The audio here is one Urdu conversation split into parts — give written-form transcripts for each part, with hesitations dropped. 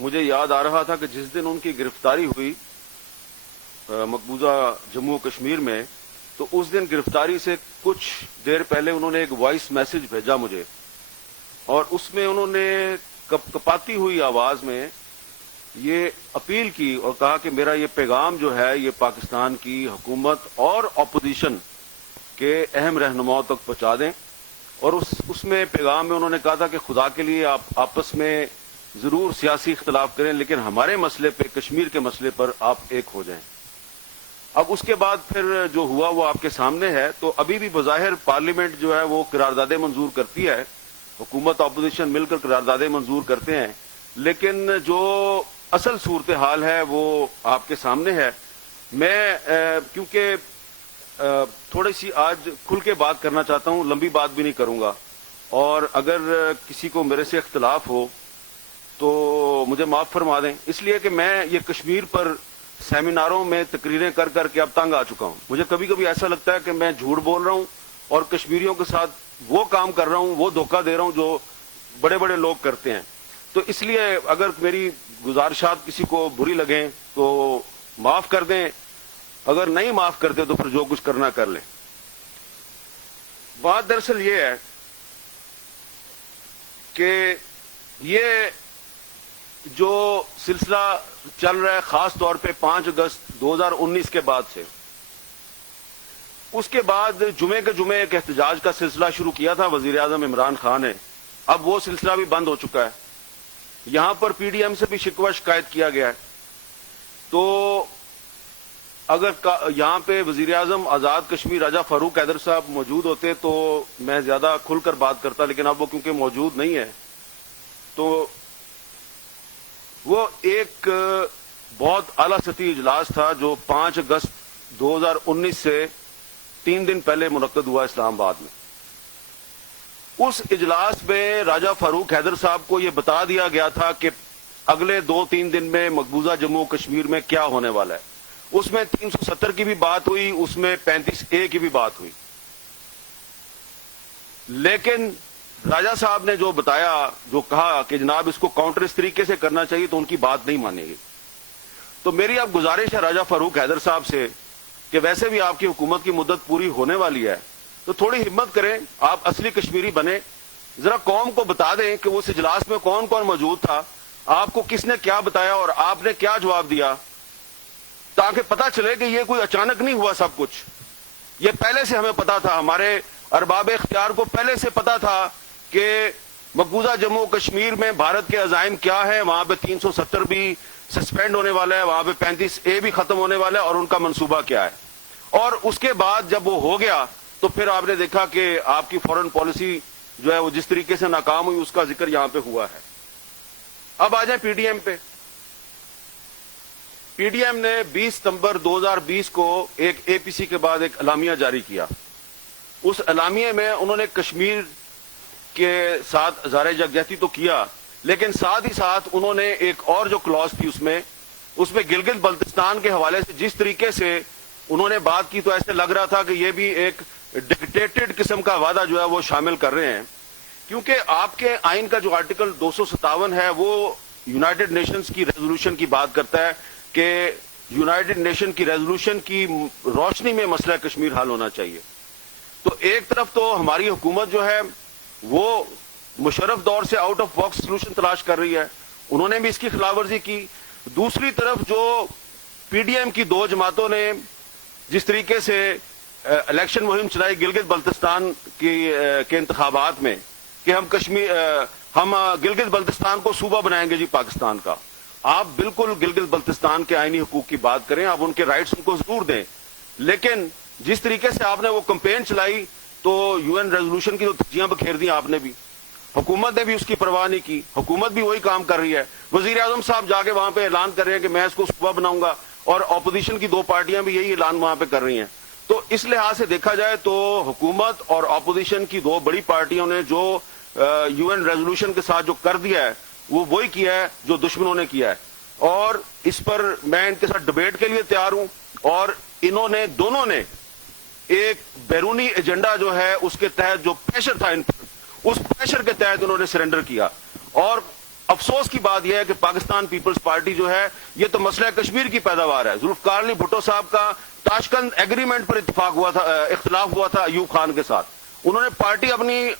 مجھے یاد آ رہا تھا کہ جس دن ان کی گرفتاری ہوئی مقبوضہ جموں و کشمیر میں، تو اس دن گرفتاری سے کچھ دیر پہلے انہوں نے ایک وائس میسج بھیجا مجھے، اور اس میں انہوں نے کپاتی ہوئی آواز میں یہ اپیل کی اور کہا کہ میرا یہ پیغام جو ہے یہ پاکستان کی حکومت اور اپوزیشن کے اہم رہنماؤں تک پہنچا دیں۔ اور اس میں پیغام میں انہوں نے کہا تھا کہ خدا کے لیے آپ آپس میں ضرور سیاسی اختلاف کریں، لیکن ہمارے مسئلے پہ، کشمیر کے مسئلے پر آپ ایک ہو جائیں۔ اب اس کے بعد پھر جو ہوا وہ آپ کے سامنے ہے۔ تو ابھی بھی بظاہر پارلیمنٹ جو ہے وہ قراردادیں منظور کرتی ہے، حکومت اپوزیشن مل کر قراردادیں منظور کرتے ہیں، لیکن جو اصل صورتحال ہے وہ آپ کے سامنے ہے۔ میں کیونکہ تھوڑی سی آج کھل کے بات کرنا چاہتا ہوں، لمبی بات بھی نہیں کروں گا، اور اگر کسی کو میرے سے اختلاف ہو تو مجھے معاف فرما دیں، اس لیے کہ میں یہ کشمیر پر سیمیناروں میں تقریریں کر کر کے اب تنگ آ چکا ہوں۔ مجھے کبھی کبھی ایسا لگتا ہے کہ میں جھوٹ بول رہا ہوں اور کشمیریوں کے ساتھ وہ کام کر رہا ہوں، وہ دھوکہ دے رہا ہوں جو بڑے بڑے لوگ کرتے ہیں۔ تو اس لیے اگر میری گزارشات کسی کو بری لگیں تو معاف کر دیں، اگر نہیں معاف کرتے تو پھر جو کچھ کرنا کر لیں۔ بات دراصل یہ ہے کہ یہ جو سلسلہ چل رہا ہے خاص طور پہ 5 اگست 2019 کے بعد سے، اس کے بعد جمعے کے جمعے ایک احتجاج کا سلسلہ شروع کیا تھا وزیر اعظم عمران خان نے، اب وہ سلسلہ بھی بند ہو چکا ہے۔ یہاں پر پی ڈی ایم سے بھی شکوہ شکایت کیا گیا ہے۔ تو اگر یہاں پہ وزیر اعظم آزاد کشمیر راجہ فاروق حیدر صاحب موجود ہوتے تو میں زیادہ کھل کر بات کرتا، لیکن اب وہ کیونکہ موجود نہیں ہے، تو وہ ایک بہت اعلیٰ سطحی اجلاس تھا جو 5 اگست 2019 سے 3 دن پہلے منعقد ہوا اسلام آباد میں۔ اس اجلاس میں راجہ فاروق حیدر صاحب کو یہ بتا دیا گیا تھا کہ اگلے 2-3 دن میں مقبوضہ جموں کشمیر میں کیا ہونے والا ہے۔ اس میں 370 کی بھی بات ہوئی، اس میں 35A کی بھی بات ہوئی، لیکن راجہ صاحب نے جو بتایا، جو کہا کہ جناب اس کو کاؤنٹر اس طریقے سے کرنا چاہیے، تو ان کی بات نہیں مانے گی۔ تو میری اب گزارش ہے راجہ فاروق حیدر صاحب سے کہ ویسے بھی آپ کی حکومت کی مدت پوری ہونے والی ہے، تو تھوڑی ہمت کریں، آپ اصلی کشمیری بنے، ذرا قوم کو بتا دیں کہ اس اجلاس میں کون کون موجود تھا، آپ کو کس نے کیا بتایا اور آپ نے کیا جواب دیا، تاکہ پتہ چلے کہ یہ کوئی اچانک نہیں ہوا سب کچھ، یہ پہلے سے ہمیں پتا تھا، ہمارے ارباب اختیار کو پہلے سے پتا تھا کہ مقبوضہ جموں کشمیر میں بھارت کے عزائم کیا ہے، وہاں پہ 370 بھی سسپینڈ ہونے والا ہے، وہاں پہ 35A بھی ختم ہونے والا ہے، اور ان کا منصوبہ کیا ہے۔ اور اس کے بعد جب وہ ہو گیا تو پھر آپ نے دیکھا کہ آپ کی فورن پالیسی جو ہے وہ جس طریقے سے ناکام ہوئی، اس کا ذکر یہاں پہ ہوا ہے۔ اب آ جائیں پی ڈی ایم پہ۔ پی ڈی ایم نے 20 ستمبر 2020 کو ایک اے پی سی کے بعد ایک اعلامیہ جاری کیا۔ اس اعلامیے میں انہوں نے کشمیر کے ساتھ اظہار یکجہتی تو کیا، لیکن ساتھ ہی ساتھ انہوں نے ایک اور جو کلوز تھی اس میں گلگت بلتستان کے حوالے سے جس طریقے سے انہوں نے بات کی، تو ایسے لگ رہا تھا کہ یہ بھی ایک ڈکٹیٹڈ قسم کا وعدہ جو ہے وہ شامل کر رہے ہیں، کیونکہ آپ کے آئین کا جو آرٹیکل 257 ہے وہ یونائٹڈ نیشنز کی ریزولوشن کی بات کرتا ہے کہ یونائٹڈ نیشن کی ریزولوشن کی روشنی میں مسئلہ کشمیر حل ہونا چاہیے۔ تو ایک طرف تو ہماری حکومت جو ہے وہ مشرف دور سے آؤٹ آف باکس سلوشن تلاش کر رہی ہے، انہوں نے بھی اس کی خلاف ورزی کی۔ دوسری طرف جو پی ڈی ایم کی 2 جماعتوں نے جس طریقے سے الیکشن مہم چلائی گلگت بلتستان کے انتخابات میں کہ ہم گلگت بلتستان کو صوبہ بنائیں گے جی پاکستان کا، آپ بالکل گلگت بلتستان کے آئینی حقوق کی بات کریں، آپ ان کے رائٹس ان کو ضرور دیں، لیکن جس طریقے سے آپ نے وہ کمپین چلائی تو UN ریزولوشن کی تو دھجیاں بکھیر دیں آپ نے بھی، حکومت نے بھی اس کی پرواہ نہیں کی، حکومت بھی وہی کام کر رہی ہے۔ وزیر اعظم صاحب جا کے وہاں پہ اعلان کر رہے ہیں کہ میں اس کو صوبہ بناؤں گا، اور اپوزیشن کی 2 پارٹیاں بھی یہی اعلان وہاں پہ کر رہی ہیں۔ تو اس لحاظ سے دیکھا جائے تو حکومت اور اپوزیشن کی 2 بڑی پارٹیوں نے جو UN ریزولوشن کے ساتھ جو کر دیا ہے وہ وہی کیا ہے جو دشمنوں نے کیا ہے، اور اس پر میں ان کے ساتھ ڈبیٹ کے لیے تیار ہوں، اور انہوں نے دونوں نے ایک بیرونی ایجنڈا جو ہے اس کے تحت جو پریشر تھا ان پر، اس پریشر کے تحت انہوں نے سرنڈر کیا، اور افسوس کی بات یہ ہے کہ پاکستان پیپلز پارٹی جو ہے یہ تو مسئلہ کشمیر کی پیداوار ہے. ذوالفقار علی بھٹو صاحب کا تاشقند ایگریمنٹ پر اختلاف ہوا تھا ایوب خان کے ساتھ. انہوں نے پارٹی اپنی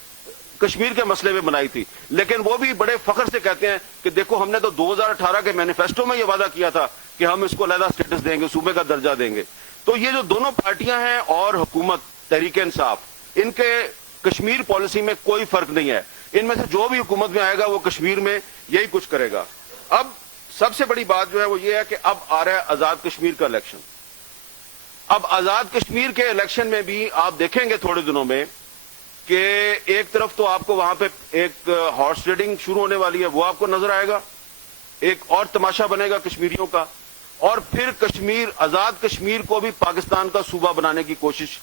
کشمیر کے مسئلے میں بنائی تھی, لیکن وہ بھی بڑے فخر سے کہتے ہیں کہ دیکھو ہم نے تو 2018 کے مینیفیسٹو میں یہ وعدہ کیا تھا کہ ہم اس کو علیحدہ سٹیٹس دیں گے, صوبے کا درجہ دیں گے. تو یہ جو دونوں پارٹیاں ہیں اور حکومت تحریک انصاف, ان کے کشمیر پالیسی میں کوئی فرق نہیں ہے. ان میں سے جو بھی حکومت میں آئے گا وہ کشمیر میں یہی کچھ کرے گا. اب سب سے بڑی بات جو ہے وہ یہ ہے کہ اب آ رہا ہے آزاد کشمیر کا الیکشن. اب آزاد کشمیر کے الیکشن میں بھی آپ دیکھیں گے تھوڑے دنوں میں کہ ایک طرف تو آپ کو وہاں پہ ایک ہارس ریڈنگ شروع ہونے والی ہے, وہ آپ کو نظر آئے گا, ایک اور تماشا بنے گا کشمیریوں کا, اور پھر کشمیر, آزاد کشمیر کو بھی پاکستان کا صوبہ بنانے کی کوشش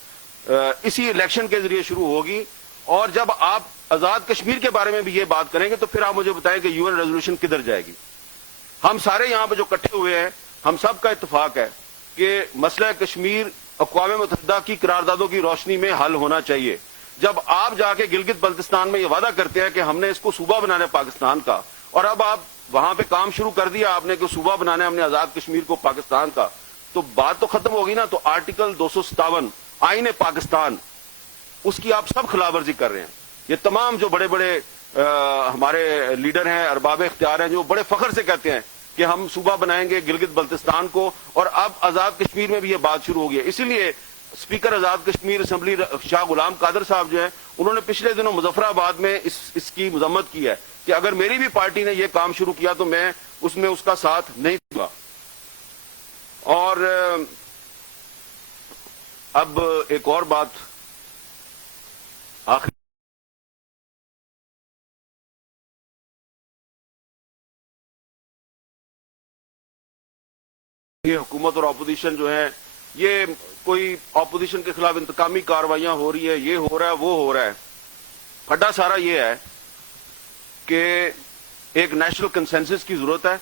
اسی الیکشن کے ذریعے شروع ہوگی. اور جب آپ آزاد کشمیر کے بارے میں بھی یہ بات کریں گے تو پھر آپ مجھے بتائیں کہ یو این ریزولوشن کدھر جائے گی. ہم سارے یہاں پہ جو اکٹھے ہوئے ہیں, ہم سب کا اتفاق ہے کہ مسئلہ کشمیر اقوام متحدہ کی قراردادوں کی روشنی میں حل ہونا چاہیے. جب آپ جا کے گلگت بلتستان میں یہ وعدہ کرتے ہیں کہ ہم نے اس کو صوبہ بنانا ہے پاکستان کا, اور اب آپ وہاں پہ کام شروع کر دیا آپ نے کہ صوبہ بنانا ہے ہم نے آزاد کشمیر کو پاکستان کا, تو بات تو ختم ہوگی نا. تو آرٹیکل 257 آئین پاکستان, اس کی آپ سب خلاف ورزی کر رہے ہیں. یہ تمام جو بڑے بڑے ہمارے لیڈر ہیں, ارباب اختیار ہیں, جو بڑے فخر سے کہتے ہیں کہ ہم صوبہ بنائیں گے گلگت بلتستان کو, اور اب آزاد کشمیر میں بھی یہ بات شروع ہو گئی ہے. اسی لیے اسپیکر آزاد کشمیر اسمبلی شاہ غلام قادر صاحب جو ہیں, انہوں نے پچھلے دنوں مظفر آباد میں اس کی مذمت کی ہے کہ اگر میری بھی پارٹی نے یہ کام شروع کیا تو میں اس کا ساتھ نہیں دوں گا. اور اب ایک اور بات آخری, یہ حکومت اور اپوزیشن جو ہے, یہ کوئی اپوزیشن کے خلاف انتقامی کارروائیاں ہو رہی ہے, یہ ہو رہا ہے, وہ ہو رہا ہے. پھڈا سارا یہ ہے کہ ایک نیشنل کنسنسس کی ضرورت ہے.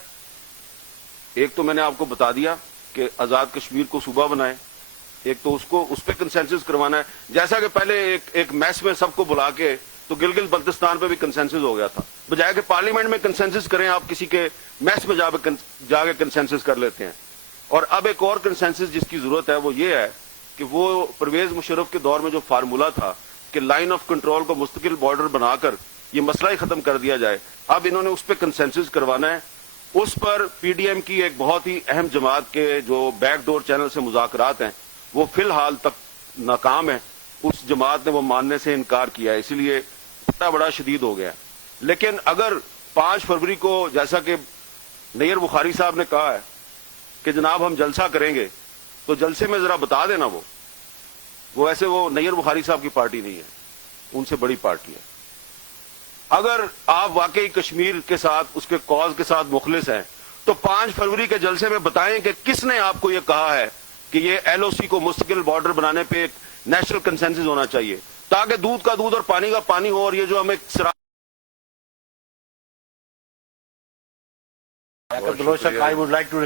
ایک تو میں نے آپ کو بتا دیا کہ آزاد کشمیر کو صوبہ بنائے, ایک تو اس پہ کنسنسس کروانا ہے. جیسا کہ پہلے ایک میس میں سب کو بلا کے تو گلگت بلتستان پہ بھی کنسنسس ہو گیا تھا, بجائے کہ پارلیمنٹ میں کنسنسس کریں آپ کسی کے میس میں جا کے کنسنسس کر لیتے ہیں. اور اب ایک اور کنسنسس جس کی ضرورت ہے وہ یہ ہے کہ وہ پرویز مشرف کے دور میں جو فارمولا تھا کہ لائن آف کنٹرول کو مستقل بارڈر بنا کر یہ مسئلہ ہی ختم کر دیا جائے, اب انہوں نے اس پہ کنسنسس کروانا ہے. اس پر پی ڈی ایم کی ایک بہت ہی اہم جماعت کے جو بیک ڈور چینل سے مذاکرات ہیں وہ فی الحال تک ناکام ہیں. اس جماعت نے وہ ماننے سے انکار کیا ہے, اسی لیے بڑا شدید ہو گیا. لیکن اگر 5 فروری کو جیسا کہ نیر بخاری صاحب نے کہا ہے کہ جناب ہم جلسہ کریں گے, تو جلسے میں ذرا بتا دینا وہ ایسے وہ نیر بخاری صاحب کی پارٹی نہیں ہے, ان سے بڑی پارٹی ہے. اگر آپ واقعی کشمیر کے ساتھ, اس کے کاز کے ساتھ مخلص ہیں تو 5 فروری کے جلسے میں بتائیں کہ کس نے آپ کو یہ کہا ہے کہ یہ ایل او سی کو مستقل بارڈر بنانے پہ ایک نیشنل کنسنسس ہونا چاہیے, تاکہ دودھ کا دودھ اور پانی کا پانی ہو. اور یہ جو ہمیں I would like to